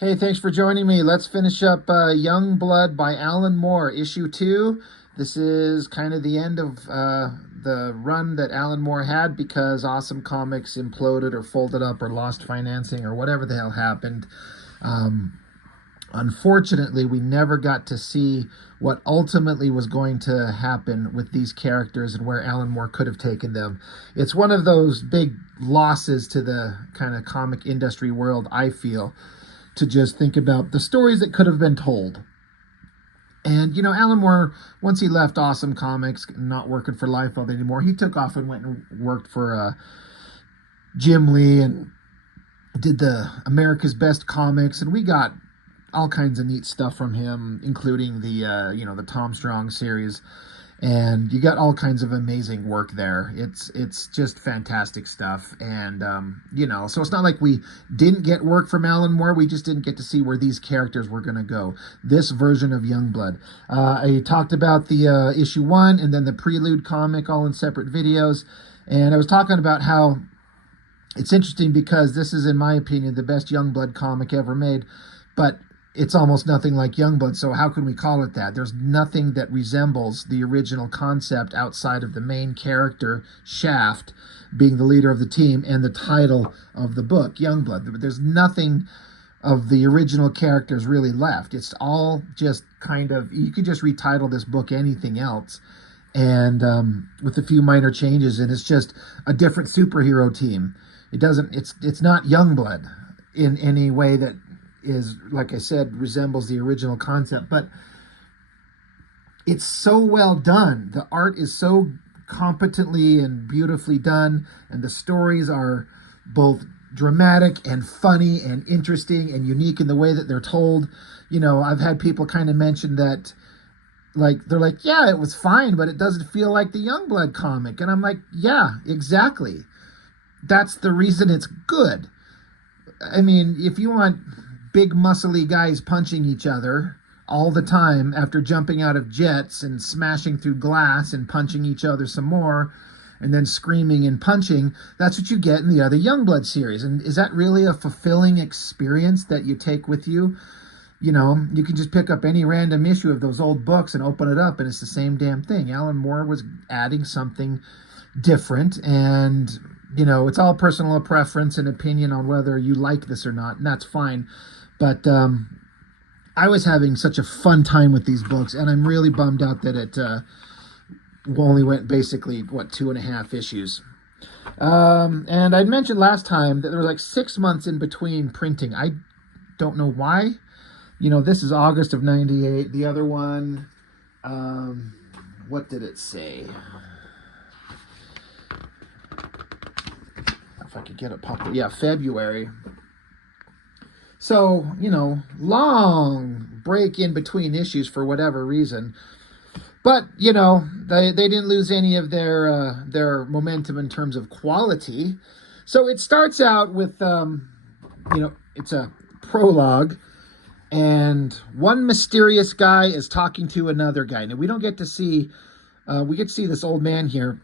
Hey, thanks for joining me. Let's finish up Youngblood by Alan Moore, issue 2. This is kind of the end of the run that Alan Moore had because Awesome Comics imploded or folded up or lost financing or whatever the hell happened. Um, Unfortunately, we never got to see what ultimately was going to happen with these characters and where Alan Moore could have taken them. It's one of those big losses to the kind of comic industry world, I feel, to just think about the stories that could have been told. And, Alan Moore, once he left Awesome Comics, not working for Liefeld anymore, he took off and went and worked for Jim Lee and did the America's Best Comics. And we got all kinds of neat stuff from him, including the Tom Strong series. And you got all kinds of amazing work there. It's just fantastic stuff. And, so it's not like we didn't get work from Alan Moore. We just didn't get to see where these characters were going to go. This version of Youngblood. I talked about the issue 1 and then the Prelude comic all in separate videos. And I was talking about how it's interesting because this is, in my opinion, the best Youngblood comic ever made. But it's almost nothing like Youngblood, so how can we call it that? There's nothing that resembles the original concept outside of the main character, Shaft, being the leader of the team, and the title of the book, Youngblood. There's nothing of the original characters really left. It's all just kind of, you could just retitle this book anything else, and with a few minor changes, and it's just a different superhero team. It's not Youngblood in any way that is, like I said, resembles the original concept, but it's so well done. The art is so competently and beautifully done, and the stories are both dramatic and funny and interesting and unique in the way that they're told. I've had people kind of mention that, they're like, yeah, it was fine, but it doesn't feel like the Youngblood comic. And I'm like, yeah, exactly. That's the reason it's good. I mean, if you want big muscly guys punching each other all the time after jumping out of jets and smashing through glass and punching each other some more and then screaming and punching, that's what you get in the other Youngblood series. And is that really a fulfilling experience that you take with you? You can just pick up any random issue of those old books and open it up and it's the same damn thing. Alan Moore was adding something different, and it's all personal preference and opinion on whether you like this or not, and that's fine. But I was having such a fun time with these books, and I'm really bummed out that it only went basically, 2.5 issues. And I mentioned last time that there was 6 months in between printing. I don't know why. This is August of '98. The other one, what did it say? If I could get it popped. Yeah, February. So, long break in between issues for whatever reason. But, they didn't lose any of their momentum in terms of quality. So it starts out with, it's a prologue, and one mysterious guy is talking to another guy. Now, we don't get to see, we get to see this old man here.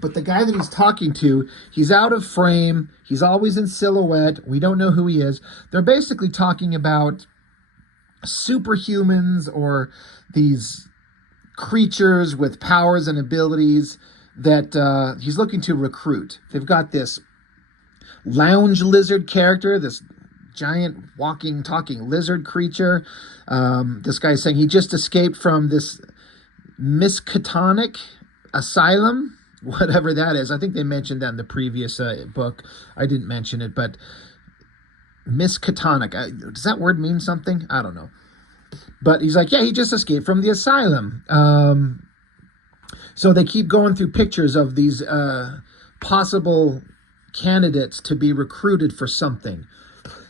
But the guy that he's talking to, he's out of frame. He's always in silhouette. We don't know who he is. They're basically talking about superhumans or these creatures with powers and abilities that he's looking to recruit. They've got this lounge lizard character, this giant walking, talking lizard creature. This guy's saying he just escaped from this Miskatonic asylum, whatever that is. I think they mentioned that in the previous book. I didn't mention it, but Miskatonic. Does that word mean something? I don't know. But he's like, yeah, he just escaped from the asylum. So they keep going through pictures of these possible candidates to be recruited for something.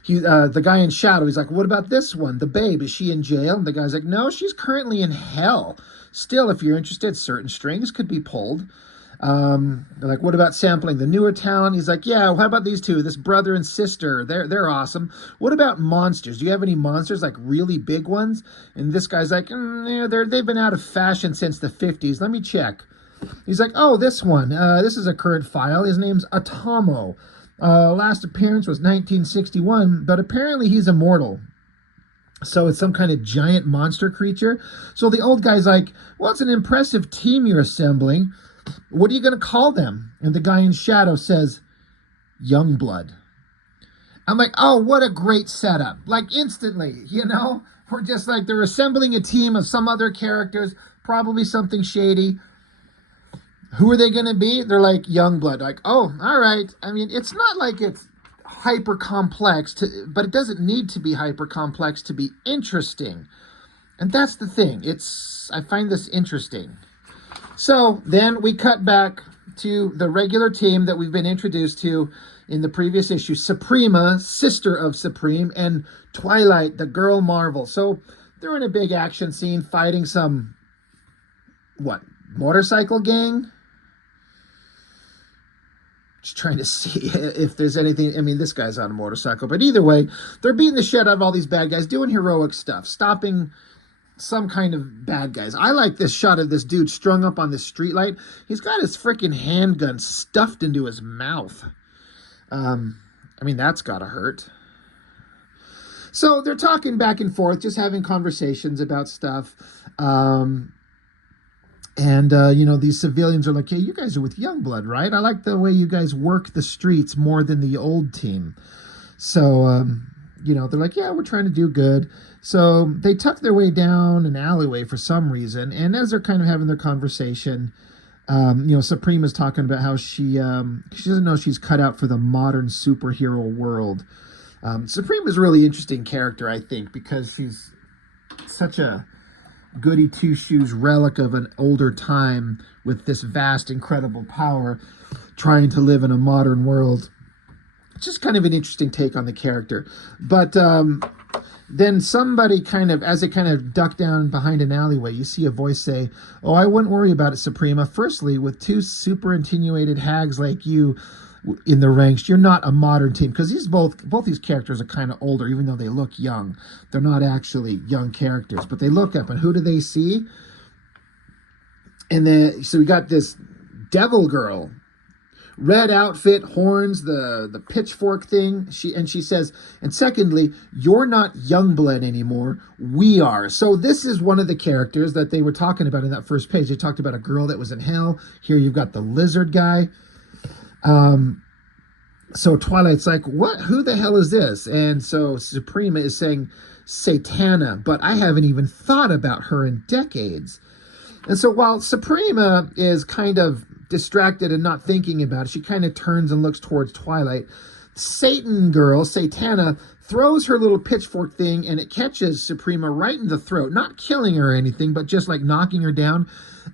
The guy in shadow, he's like, what about this one? The babe, is she in jail? And the guy's like, no, she's currently in hell. Still, if you're interested, certain strings could be pulled. They're like, what about sampling the newer talent? He's like, yeah, how about these two, this brother and sister? They're awesome. What about monsters? Do you have any monsters, really big ones? And this guy's like, they've been out of fashion since the 50s. Let me check. He's like, oh, this one. This is a current file. His name's Atomo. Last appearance was 1961, but apparently he's immortal. So it's some kind of giant monster creature. So the old guy's like, well, it's an impressive team you're assembling. What are you going to call them? And the guy in shadow says, Youngblood. I'm like, oh, what a great setup. Like instantly, we're just like, they're assembling a team of some other characters, probably something shady. Who are they going to be? They're like Youngblood. Like, oh, all right. I mean, it's not like it's hyper complex, but it doesn't need to be hyper complex to be interesting. And that's the thing. I find this interesting. So then we cut back to the regular team that we've been introduced to in the previous issue. Suprema, sister of Supreme, and Twilight, the girl Marvel. So they're in a big action scene fighting some, motorcycle gang? Just trying to see if there's anything. I mean, this guy's on a motorcycle. But either way, they're beating the shit out of all these bad guys, doing heroic stuff, stopping some kind of bad guys. I like this shot of this dude strung up on this streetlight. He's got his freaking handgun stuffed into his mouth. I mean, that's gotta hurt. So they're talking back and forth, just having conversations about stuff. These civilians are like, hey, you guys are with Youngblood, right? I like the way you guys work the streets more than the old team. So, they're like, yeah, we're trying to do good. So they tuck their way down an alleyway for some reason. And as they're kind of having their conversation, Suprema's talking about how she doesn't know she's cut out for the modern superhero world. Suprema's a really interesting character, I think, because she's such a goody two-shoes relic of an older time with this vast, incredible power trying to live in a modern world. It's just kind of an interesting take on the character. But then somebody as they kind of duck down behind an alleyway, you see a voice say, oh, I wouldn't worry about it, Suprema. Firstly, with two super attenuated hags like you in the ranks, you're not a modern team, because both these characters are kind of older, even though they look young. They're not actually young characters, but they look up, and who do they see? And so we got this devil girl, red outfit, horns, the pitchfork thing. She says, and secondly, you're not Youngblood anymore. We are. So this is one of the characters that they were talking about in that first page. They talked about a girl that was in hell. Here you've got the lizard guy. So Twilight's like, what? Who the hell is this? And so Suprema is saying Satana, but I haven't even thought about her in decades. And so while Suprema is kind of distracted and not thinking about it, she kind of turns and looks towards Twilight. Satan girl, Satana, throws her little pitchfork thing, and it catches Suprema right in the throat, not killing her or anything, but just like knocking her down.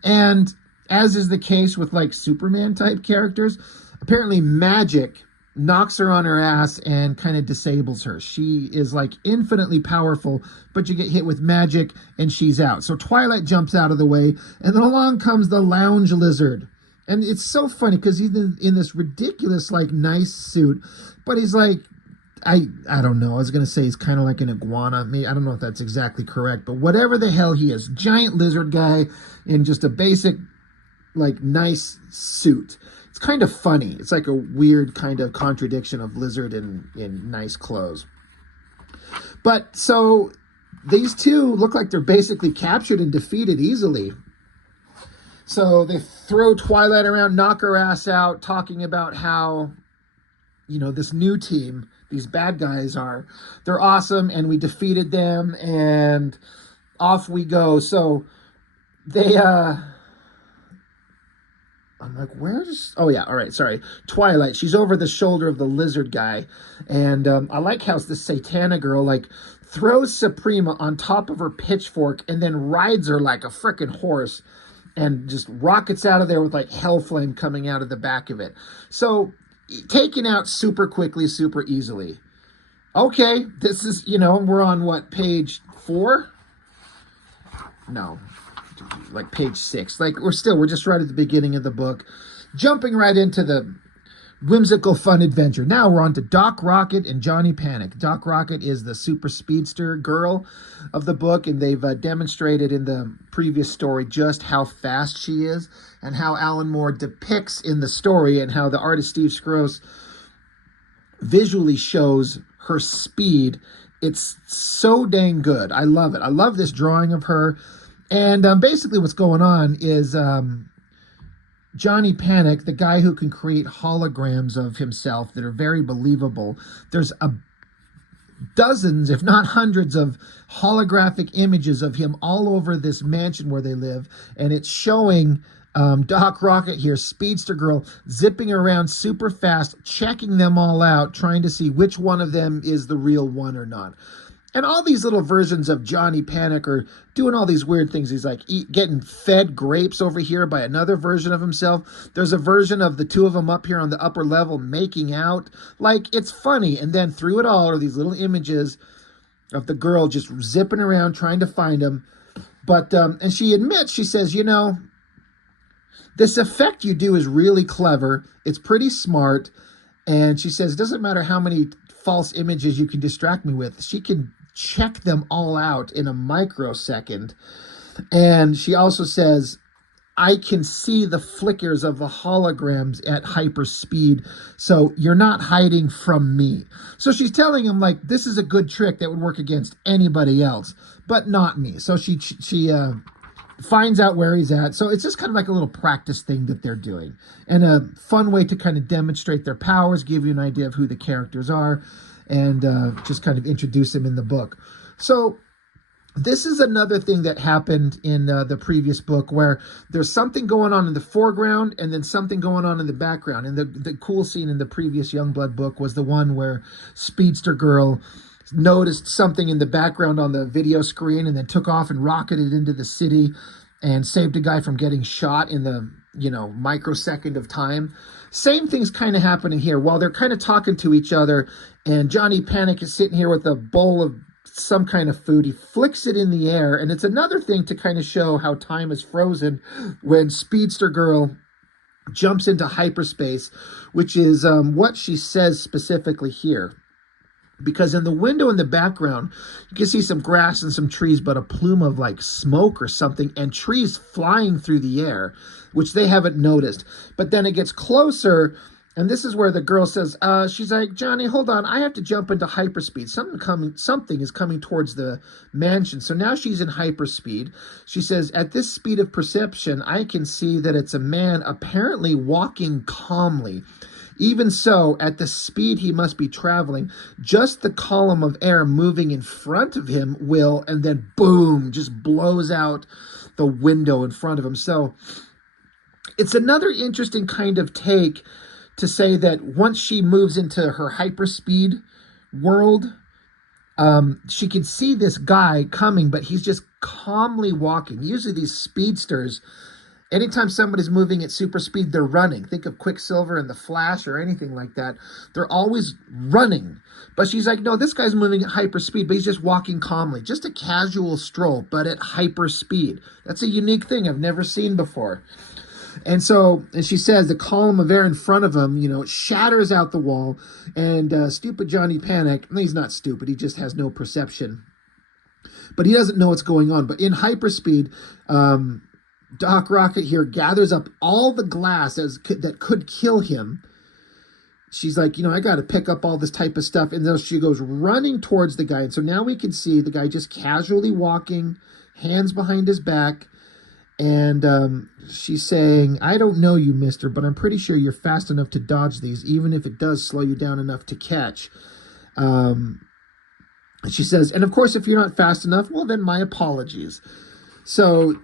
And as is the case with like Superman type characters, apparently magic knocks her on her ass and kind of disables her. She is like infinitely powerful, but you get hit with magic and she's out. So Twilight jumps out of the way, and then along comes the lounge lizard. And it's so funny because he's in this ridiculous, like, nice suit, but he's like, I don't know. I was going to say he's kind of like an iguana. I don't know if that's exactly correct, but whatever the hell he is, giant lizard guy in just a basic, like, nice suit. It's kind of funny. It's like a weird kind of contradiction of lizard in nice clothes. But so these two look like they're basically captured and defeated easily. So they throw Twilight around, knock her ass out, talking about how, this new team, these bad guys they're awesome, and we defeated them, and off we go. So they, I'm like, oh yeah, all right, sorry. Twilight, she's over the shoulder of the lizard guy, and I like how the Satana girl, like, throws Suprema on top of her pitchfork and then rides her like a frickin' horse and just rockets out of there with, like, hell flame coming out of the back of it. So, taken out super quickly, super easily. Okay, this is, we're on, page 4? No, like page 6. Like, we're just right at the beginning of the book, jumping right into the whimsical fun adventure. Now we're on to Doc Rocket and Johnny Panic. Doc Rocket is the super speedster girl of the book, and they've demonstrated in the previous story just how fast she is, and how Alan Moore depicts in the story, and how the artist Steve Skroce visually shows her speed. It's so dang good. I love it. I love this drawing of her. And basically what's going on is Johnny Panic, the guy who can create holograms of himself that are very believable. There's dozens, if not hundreds, of holographic images of him all over this mansion where they live. And it's showing Doc Rocket here, Speedster Girl, zipping around super fast, checking them all out, trying to see which one of them is the real one or not. And all these little versions of Johnny Panic are doing all these weird things. He's like getting fed grapes over here by another version of himself. There's a version of the two of them up here on the upper level making out. Like, it's funny. And then through it all are these little images of the girl just zipping around trying to find him. But, and she admits, she says, you know, this effect you do is really clever. It's pretty smart. And she says, it doesn't matter how many false images you can distract me with. She can check them all out in a microsecond. And she also says, I can see the flickers of the holograms at hyper speed, so you're not hiding from me. So she's telling him, like, this is a good trick that would work against anybody else, but not me. So she finds out where he's at. So it's just kind of like a little practice thing that they're doing, and a fun way to kind of demonstrate their powers, give you an idea of who the characters are, and just kind of introduce them in the book. So this is another thing that happened in the previous book, where there's something going on in the foreground and then something going on in the background. And the cool scene in the previous Youngblood book was the one where Speedster Girl noticed something in the background on the video screen and then took off and rocketed into the city and saved a guy from getting shot in the, you know, microsecond of time. Same thing's kind of happening here. While they're kind of talking to each other, and Johnny Panic is sitting here with a bowl of some kind of food, he flicks it in the air, and it's another thing to kind of show how time is frozen when Speedster Girl jumps into hyperspace, which is what she says specifically here. Because in the window in the background, you can see some grass and some trees, but a plume of like smoke or something, and trees flying through the air, which they haven't noticed. But then it gets closer, and this is where the girl says, she's like, Johnny, hold on, I have to jump into hyperspeed. Something is coming towards the mansion. So now she's in hyperspeed. She says, at this speed of perception, I can see that it's a man apparently walking calmly. Even so, at the speed he must be traveling, just the column of air moving in front of him will, and then boom, just blows out the window in front of him. So it's another interesting kind of take to say that once she moves into her hyperspeed world, she can see this guy coming, but he's just calmly walking. Usually these speedsters, anytime somebody's moving at super speed, they're running. Think of Quicksilver and the Flash or anything like that. They're always running. But she's like, no, this guy's moving at hyper speed, but he's just walking calmly. Just a casual stroll, but at hyper speed. That's a unique thing I've never seen before. And so, and she says the column of air in front of him, you know, shatters out the wall. And stupid Johnny Panic, he's not stupid, he just has no perception. But he doesn't know what's going on. But in hyperspeed, Doc Rocket here gathers up all the glass that could kill him. She's like, you know, I got to pick up all this type of stuff. And then she goes running towards the guy. And so now we can see the guy just casually walking, hands behind his back. And she's saying, I don't know you, mister, but I'm pretty sure you're fast enough to dodge these, even if it does slow you down enough to catch. And she says, and of course, if you're not fast enough, well, then my apologies. So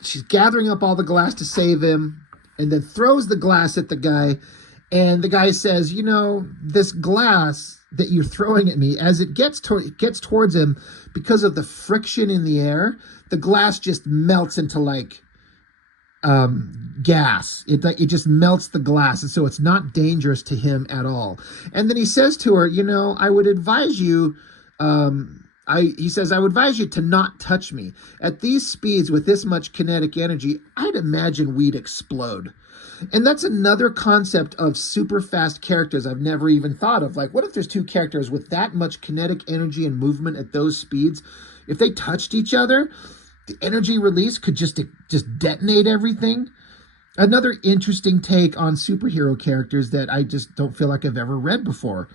she's gathering up all the glass to save him, and then throws the glass at the guy. And the guy says, you know, this glass that you're throwing at me, as it gets towards him, because of the friction in the air, the glass just melts into like gas. It just melts the glass, and so it's not dangerous to him at all. And then he says to her, you know, I would advise you, he says, I would advise you to not touch me. At these speeds with this much kinetic energy, I'd imagine we'd explode. And that's another concept of super fast characters I've never even thought of. Like, what if there's two characters with that much kinetic energy and movement at those speeds? If they touched each other, the energy release could just detonate everything. Another interesting take on superhero characters that I just don't feel like I've ever read before.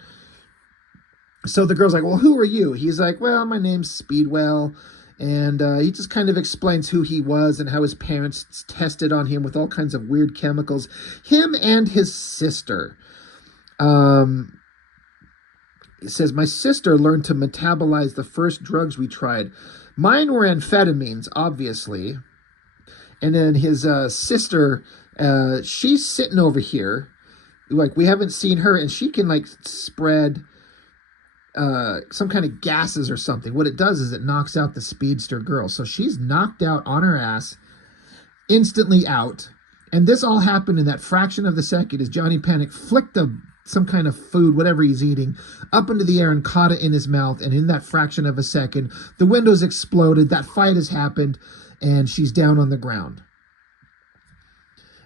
So the girl's like, well, who are you? He's like, well, my name's Speedwell. And he just kind of explains who he was and how his parents tested on him with all kinds of weird chemicals. Him and his sister. It says, my sister learned to metabolize the first drugs we tried. Mine were amphetamines, obviously. And then his sister, she's sitting over here. Like, we haven't seen her, and she can, like, spread some kind of gases or something. What it does is it knocks out the speedster girl. So she's knocked out on her ass, instantly out. And this all happened in that fraction of the second as Johnny Panic flicked some kind of food, whatever he's eating, up into the air and caught it in his mouth. And in that fraction of a second, the windows exploded. That fight has happened, and she's down on the ground.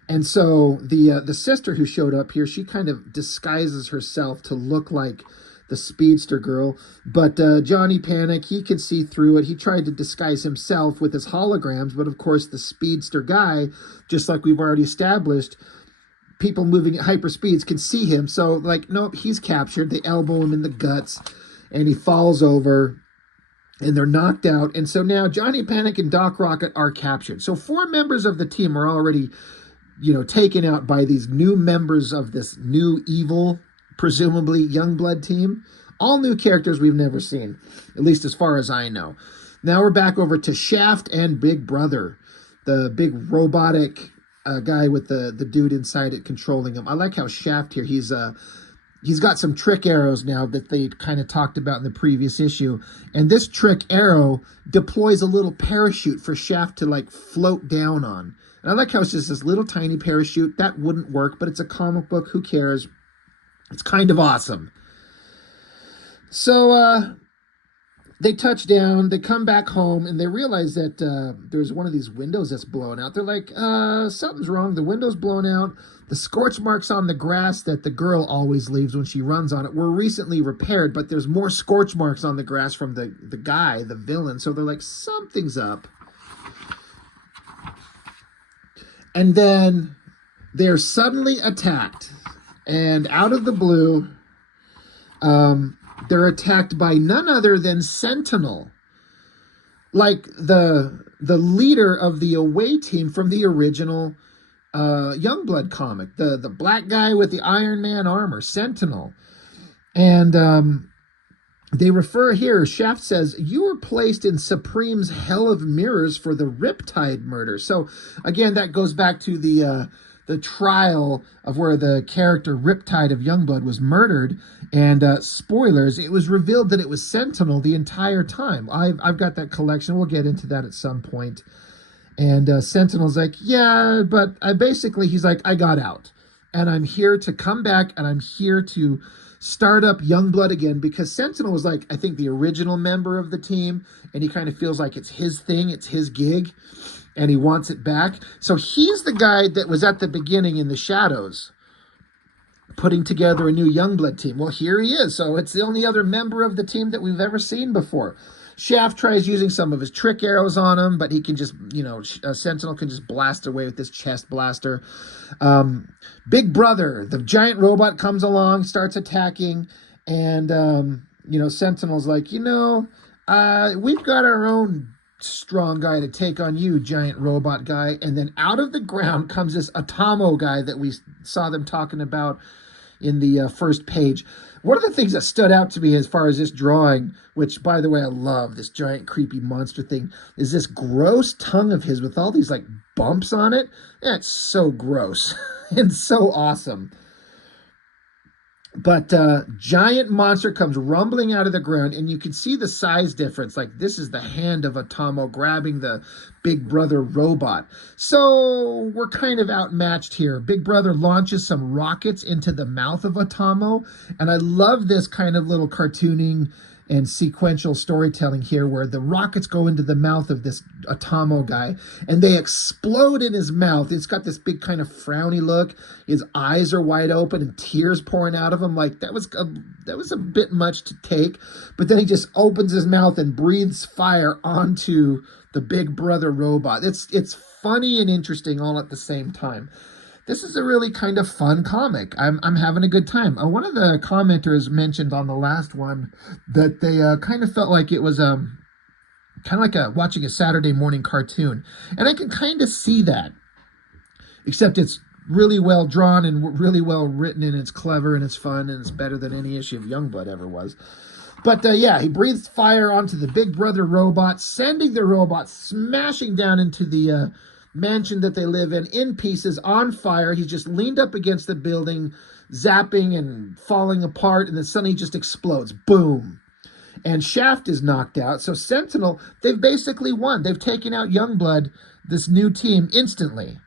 And so the sister who showed up here, she kind of disguises herself to look like the speedster girl. But Johnny Panic, he could see through it. He tried to disguise himself with his holograms. But of course, the speedster guy, just like we've already established, people moving at hyper speeds can see him. So, like, nope, he's captured. They elbow him in the guts, and he falls over, and they're knocked out. And so now Johnny Panic and Doc Rocket are captured. So 4 members of the team are already, taken out by these new members of this new evil, presumably Youngblood team. All new characters we've never seen, at least as far as I know. Now we're back over to Shaft and Big Brother, the big robotic guy with the dude inside it controlling him. I like how Shaft here, he's got some trick arrows now that they kind of talked about in the previous issue. And this trick arrow deploys a little parachute for Shaft to, like, float down on. And I like how it's just this little tiny parachute. That wouldn't work, but it's a comic book. Who cares? It's kind of awesome. So they touch down, they come back home, and they realize that there's one of these windows that's blown out. They're like, something's wrong. The window's blown out. The scorch marks on the grass that the girl always leaves when she runs on it were recently repaired, but there's more scorch marks on the grass from the guy, the villain. So they're like, something's up. And then they're suddenly attacked. And out of the blue, they're attacked by none other than Sentinel. Like the leader of the away team from the original Youngblood comic. The black guy with the Iron Man armor, Sentinel. And they refer here, Shaft says, you were placed in Supreme's Hell of Mirrors for the Riptide murder. So, again, that goes back to the trial of where the character Riptide of Youngblood was murdered. And spoilers, it was revealed that it was Sentinel the entire time. I've got that collection. We'll get into that at some point. And Sentinel's like, yeah, but he's like, I got out. And I'm here to come back, and I'm here to start up Youngblood again, because Sentinel was, like, I think the original member of the team, and he kind of feels like it's his thing, it's his gig, and he wants it back. So he's the guy that was at the beginning in the shadows, putting together a new Youngblood team. Well, here he is. So it's the only other member of the team that we've ever seen before. Shaft tries using some of his trick arrows on him, but he can just, Sentinel can just blast away with this chest blaster. Big Brother, the giant robot, comes along, starts attacking, and, Sentinel's like, we've got our own strong guy to take on you, giant robot guy. And then out of the ground comes this Atomo guy that we saw them talking about in the first page. One of the things that stood out to me as far as this drawing, which, by the way, I love, this giant creepy monster thing, is this gross tongue of his with all these, like, bumps on it. It's so gross and so awesome. But giant monster comes rumbling out of the ground, and you can see the size difference. Like, this is the hand of Atomo grabbing the Big Brother robot. So we're kind of outmatched here. Big Brother launches some rockets into the mouth of Atomo, and I love this kind of little cartooning and sequential storytelling here where the rockets go into the mouth of this Atomo guy and they explode in his mouth. It's got this big kind of frowny look. His eyes are wide open and tears pouring out of him. Like that was a bit much to take. But then he just opens his mouth and breathes fire onto the Big Brother robot. It's funny and interesting all at the same time. This is a really kind of fun comic. I'm having a good time. One of the commenters mentioned on the last one that they kind of felt like it was kind of like watching a Saturday morning cartoon. And I can kind of see that. Except it's really well drawn and really well written, and it's clever and it's fun and it's better than any issue of Youngblood ever was. But yeah, he breathes fire onto the Big Brother robot, sending the robot smashing down into the mansion that they live in pieces, on fire. He's just leaned up against the building, zapping and falling apart, and then suddenly he just explodes. Boom. And Shaft is knocked out. So Sentinel, they've basically won. They've taken out Youngblood, this new team, instantly.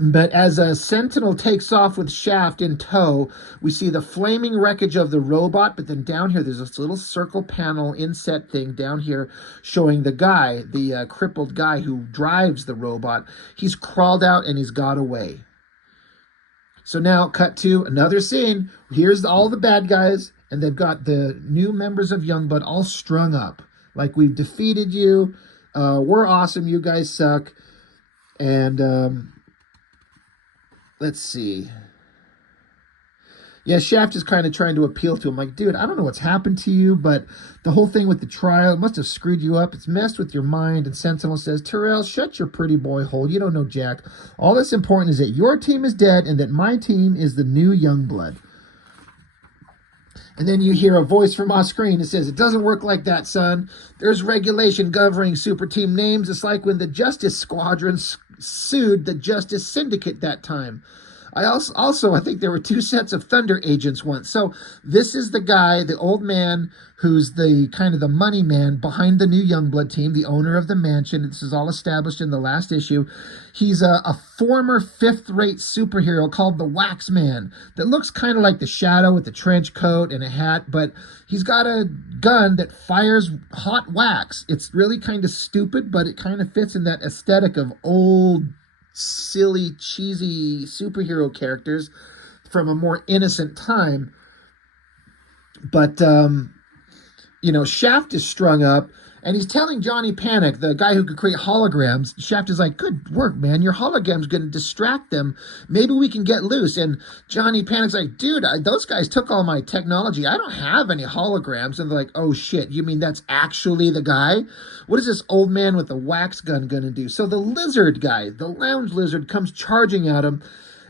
But as a Sentinel takes off with Shaft in tow, we see the flaming wreckage of the robot, but then down here there's this little circle panel inset thing down here showing the guy, the crippled guy who drives the robot. He's crawled out and he's got away. So now cut to another scene. Here's all the bad guys, and they've got the new members of Youngblood all strung up. Like, we've defeated you. We're awesome. You guys suck. And let's see. Yeah, Shaft is kind of trying to appeal to him. Like, dude, I don't know what's happened to you, but the whole thing with the trial, it must have screwed you up. It's messed with your mind. And Sentinel says, Terrell, shut your pretty boy hole. You don't know jack. All that's important is that your team is dead and that my team is the new Youngblood. And then you hear a voice from off screen that says, it doesn't work like that, son. There's regulation governing super team names. It's like when the Justice Squadron sued the Justice Syndicate that time. I think there were 2 sets of Thunder agents once. So this is the guy, the old man, who's the kind of the money man behind the new Youngblood team, the owner of the mansion. This is all established in the last issue. He's a former 5th-rate superhero called the Wax Man that looks kind of like the Shadow with a trench coat and a hat, but he's got a gun that fires hot wax. It's really kind of stupid, but it kind of fits in that aesthetic of old, silly, cheesy superhero characters from a more innocent time. But, Shaft is strung up, and he's telling Johnny Panic, the guy who could create holograms, Shaft is like, good work, man. Your hologram's going to distract them. Maybe we can get loose. And Johnny Panic's like, dude, those guys took all my technology. I don't have any holograms. And they're like, oh, shit, you mean that's actually the guy? What is this old man with the wax gun going to do? So the lizard guy, the lounge lizard, comes charging at him,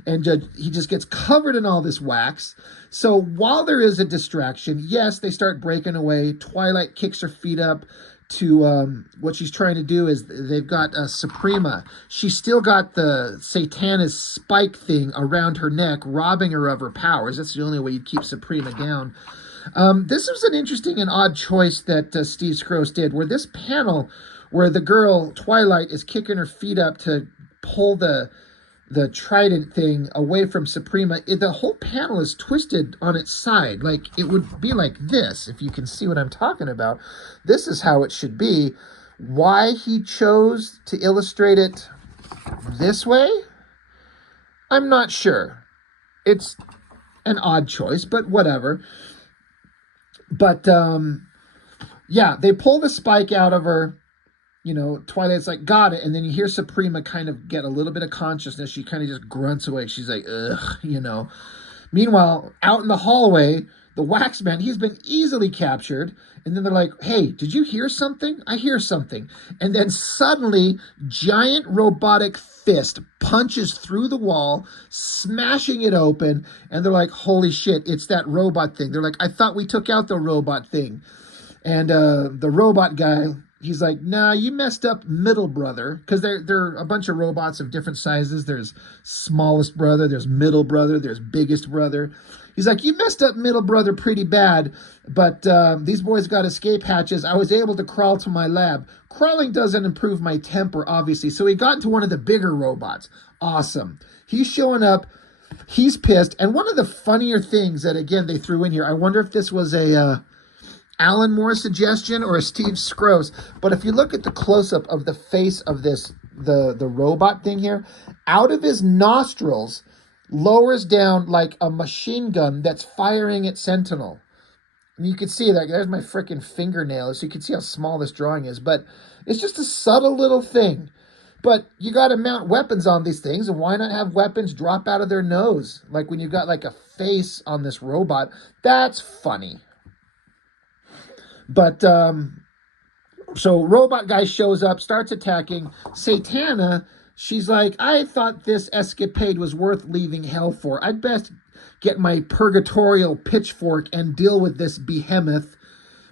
and he just gets covered in all this wax. So while there is a distraction, yes, they start breaking away. Twilight kicks her feet up to what she's trying to do is they've got Suprema. She's still got the Satanist spike thing around her neck, robbing her of her powers. That's the only way you'd keep Suprema down. This was an interesting and odd choice that Steve Skroce did, where this panel where the girl, Twilight, is kicking her feet up to pull the trident thing away from Suprema, the whole panel is twisted on its side. Like, it would be like this, if you can see what I'm talking about. This is how it should be. Why he chose to illustrate it this way, I'm not sure. It's an odd choice, but whatever. But, yeah, they pull the spike out of her. Twilight's like, got it. And then you hear Suprema kind of get a little bit of consciousness. She kind of just grunts away. She's like, ugh, Meanwhile, out in the hallway, the Wax Man, he's been easily captured. And then they're like, hey, did you hear something? I hear something. And then suddenly, giant robotic fist punches through the wall, smashing it open. And they're like, holy shit, it's that robot thing. They're like, I thought we took out the robot thing. And the robot guy, he's like, nah, you messed up middle brother. Because they're a bunch of robots of different sizes. There's smallest brother, there's middle brother, there's biggest brother. He's like, you messed up middle brother pretty bad, but these boys got escape hatches. I was able to crawl to my lab. Crawling doesn't improve my temper, obviously. So he got into one of the bigger robots. Awesome. He's showing up. He's pissed. And one of the funnier things that, again, they threw in here, I wonder if this was a Alan Moore's suggestion or a Steve Scrose. But if you look at the close-up of the face of this, the robot thing here, out of his nostrils lowers down like a machine gun that's firing at Sentinel. And you can see that. There's my freaking fingernail, so you can see how small this drawing is. But it's just a subtle little thing. But you got to mount weapons on these things, and why not have weapons drop out of their nose? Like when you've got like a face on this robot. That's funny. But, so robot guy shows up, starts attacking. Satana, she's like, I thought this escapade was worth leaving hell for. I'd best get my purgatorial pitchfork and deal with this behemoth.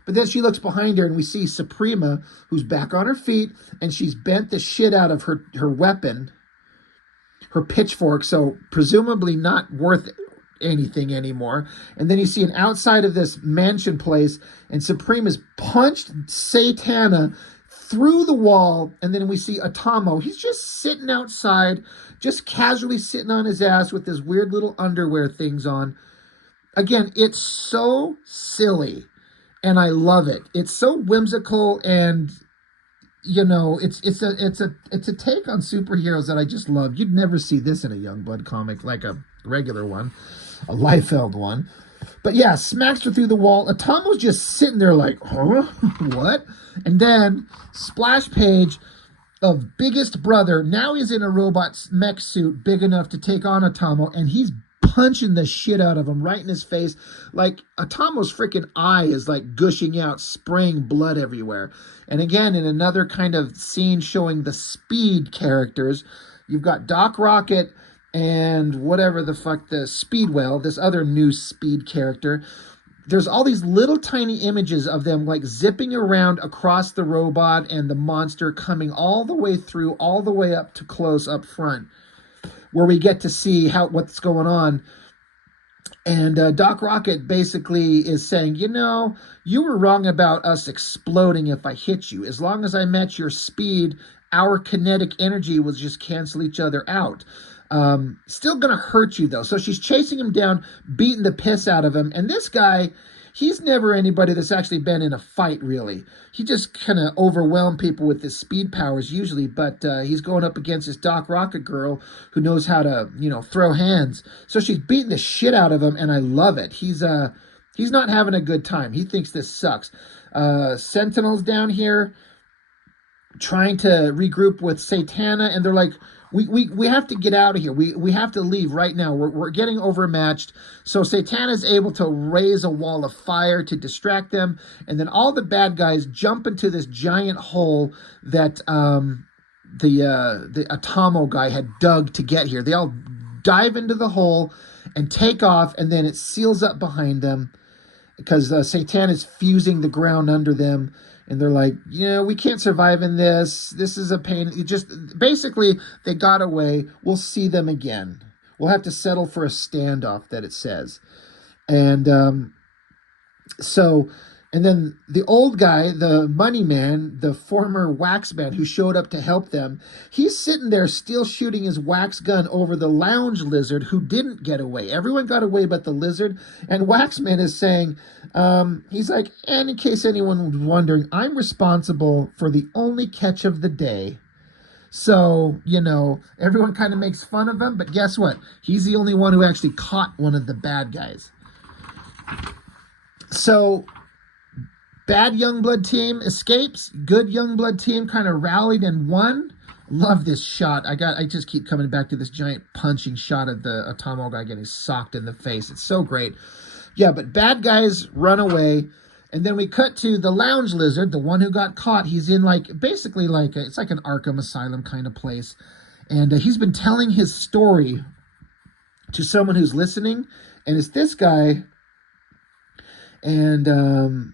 But then she looks behind her and we see Suprema, who's back on her feet, and she's bent the shit out of her weapon, her pitchfork, so presumably not worth anything anymore. And then you see an outside of this mansion place, and Suprema's punched Satana through the wall, and then we see Atomo. He's just sitting outside, just casually sitting on his ass with his weird little underwear things on. Again, it's so silly, and I love it. It's so whimsical, and you know, it's a take on superheroes that I just love. You'd never see this in a Youngblood comic, like a regular one, a Liefeld one. But yeah, smacks her through the wall. Atomo's just sitting there like, huh? What? And then, splash page of Biggest Brother. Now he's in a robot mech suit big enough to take on Atomo, and he's punching the shit out of him right in his face. Like, Atomo's freaking eye is like gushing out, spraying blood everywhere. And again, in another kind of scene showing the Speed characters, you've got Doc Rocket and whatever the fuck, the Speedwell, this other new Speed character. There's all these little tiny images of them like zipping around across the robot and the monster, coming all the way through, all the way up to close up front, where we get to see what's going on. And Doc Rocket basically is saying, you know, you were wrong about us exploding if I hit you. As long as I match your speed, our kinetic energy will just cancel each other out. Still gonna hurt you though. So she's chasing him down, beating the piss out of him. And this guy, he's never anybody that's actually been in a fight, really. He just kind of overwhelmed people with his speed powers usually, but he's going up against this Doc Rocket girl who knows how to, you know, throw hands. So she's beating the shit out of him, and I love it. He's not having a good time. He thinks this sucks. Sentinel's down here trying to regroup with Satana, and they're like, we have to get out of here. We have to leave right now. We're getting overmatched. So Satana is able to raise a wall of fire to distract them, and then all the bad guys jump into this giant hole that the Atomo guy had dug to get here. They all dive into the hole and take off, and then it seals up behind them because Satana is fusing the ground under them. And they're like, you know, we can't survive in this. This is a pain. It just, basically, they got away. We'll see them again. We'll have to settle for a standoff, that it says. And and then the old guy, the money man, the former wax man who showed up to help them, he's sitting there still shooting his wax gun over the lounge lizard who didn't get away. Everyone got away but the lizard. And Waxman is saying, he's like, and in case anyone was wondering, I'm responsible for the only catch of the day. So, you know, everyone kind of makes fun of him, but guess what? He's the only one who actually caught one of the bad guys. So bad Youngblood team escapes. Good Youngblood team kind of rallied and won. Love this shot. I just keep coming back to this giant punching shot of the Atomo guy getting socked in the face. It's so great. Yeah, but bad guys run away. And then we cut to the lounge lizard, the one who got caught. He's in basically it's like an Arkham Asylum kind of place. And he's been telling his story to someone who's listening. And it's this guy. And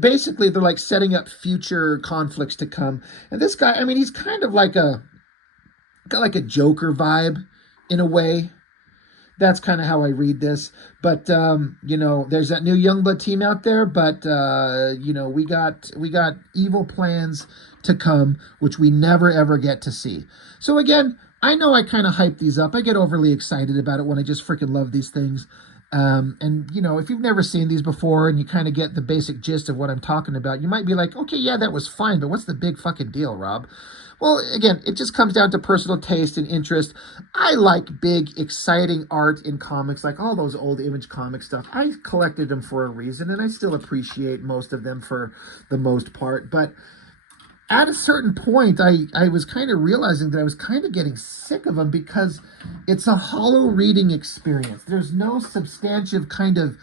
basically, they're like setting up future conflicts to come. And this guy, I mean, he's kind of got like a Joker vibe in a way. That's kind of how I read this. But, you know, there's that new Youngblood team out there. But, you know, we got evil plans to come, which we never, ever get to see. So, again, I know I kind of hype these up. I get overly excited about it when I just freaking love these things. And, you know, if you've never seen these before and you kind of get the basic gist of what I'm talking about, you might be like, okay, yeah, that was fine, but what's the big fucking deal, Rob? Well, again, it just comes down to personal taste and interest. I like big, exciting art in comics, like all those old Image comic stuff. I collected them for a reason, and I still appreciate most of them for the most part. But at a certain point, I was kind of realizing that I was kind of getting sick of them because it's a hollow reading experience. There's no substantive kind of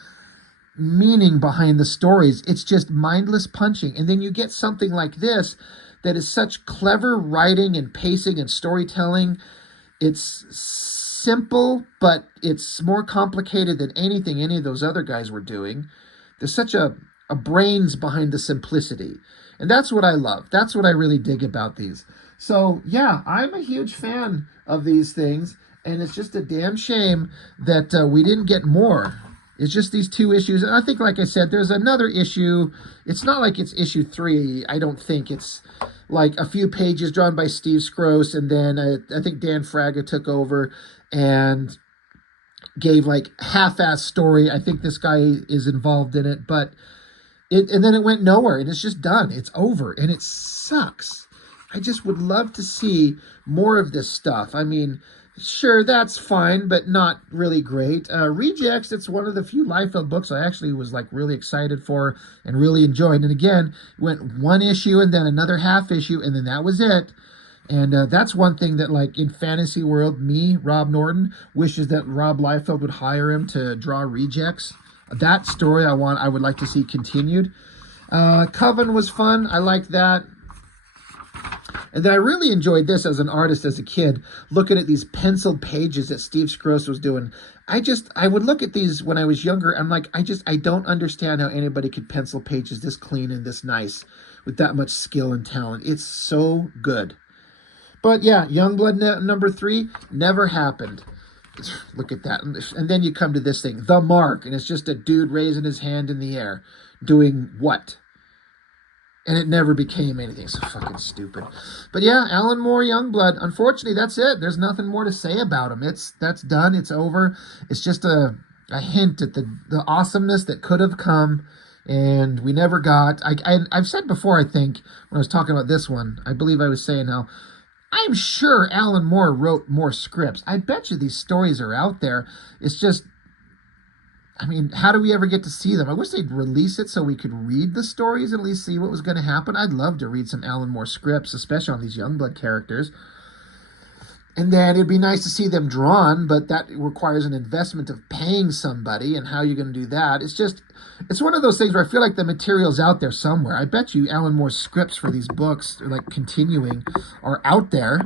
meaning behind the stories. It's just mindless punching. And then you get something like this that is such clever writing and pacing and storytelling. It's simple, but it's more complicated than anything any of those other guys were doing. There's such a brains behind the simplicity. And that's what I love. That's what I really dig about these. So, yeah, I'm a huge fan of these things. And it's just a damn shame that we didn't get more. It's just these 2 issues. And I think, like I said, there's another issue. It's not like it's issue 3. I don't think it's like a few pages drawn by Steve Skroce. And then I think Dan Fraga took over and gave like half-ass story. I think this guy is involved in it. But and then it went nowhere. And it's just done. It's over. And it sucks. I just would love to see more of this stuff. I mean, sure, that's fine, but not really great. Rejects, it's one of the few Liefeld books I actually was like really excited for and really enjoyed. And again, went 1 issue and then another half issue, and then that was it. And that's one thing that, like, in fantasy world, me, Rob Norton, wishes that Rob Liefeld would hire him to draw Rejects. That story I would like to see continued. Coven was fun. I like that. And then I really enjoyed this as an artist as a kid, looking at these penciled pages that Steve Skroce was doing. I would look at these when I was younger. I'm like, I don't understand how anybody could pencil pages this clean and this nice with that much skill and talent. It's so good. But yeah, Youngblood number 3 never happened. Look at that. And then you come to this thing, The Mark, and it's just a dude raising his hand in the air. Doing what? And it never became anything. So fucking stupid. But yeah, Alan Moore, Youngblood. Unfortunately, that's it. There's nothing more to say about him. That's done. It's over. It's just a hint at the awesomeness that could have come, and we never got. I've said before, I think, when I was talking about this one, I believe I was saying how I'm sure Alan Moore wrote more scripts. I bet you these stories are out there. It's just, I mean, how do we ever get to see them? I wish they'd release it so we could read the stories and at least see what was going to happen. I'd love to read some Alan Moore scripts, especially on these Youngblood characters. And then it'd be nice to see them drawn, but that requires an investment of paying somebody, and how you're going to do that. It's one of those things where I feel like the material's out there somewhere. I bet you Alan Moore's scripts for these books, like continuing, are out there.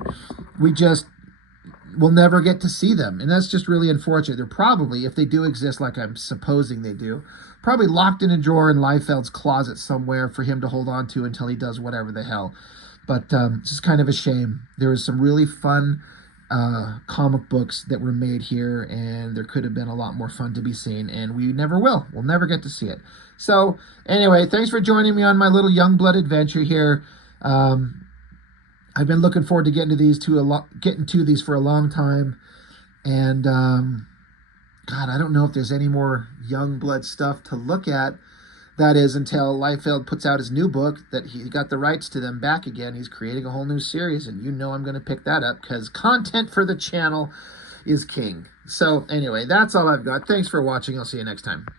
We'll never get to see them. And that's just really unfortunate. They're probably, if they do exist like I'm supposing they do, probably locked in a drawer in Liefeld's closet somewhere for him to hold on to until he does whatever the hell. But it's just kind of a shame. There was some really fun comic books that were made here, and there could have been a lot more fun to be seen, and we never will. We'll never get to see it. So anyway, thanks for joining me on my little Youngblood adventure here. I've been looking forward to getting to these for a long time, and God, I don't know if there's any more Youngblood stuff to look at. That is, until Liefeld puts out his new book that he got the rights to them back again. He's creating a whole new series, and you know I'm going to pick that up because content for the channel is king. So anyway, that's all I've got. Thanks for watching. I'll see you next time.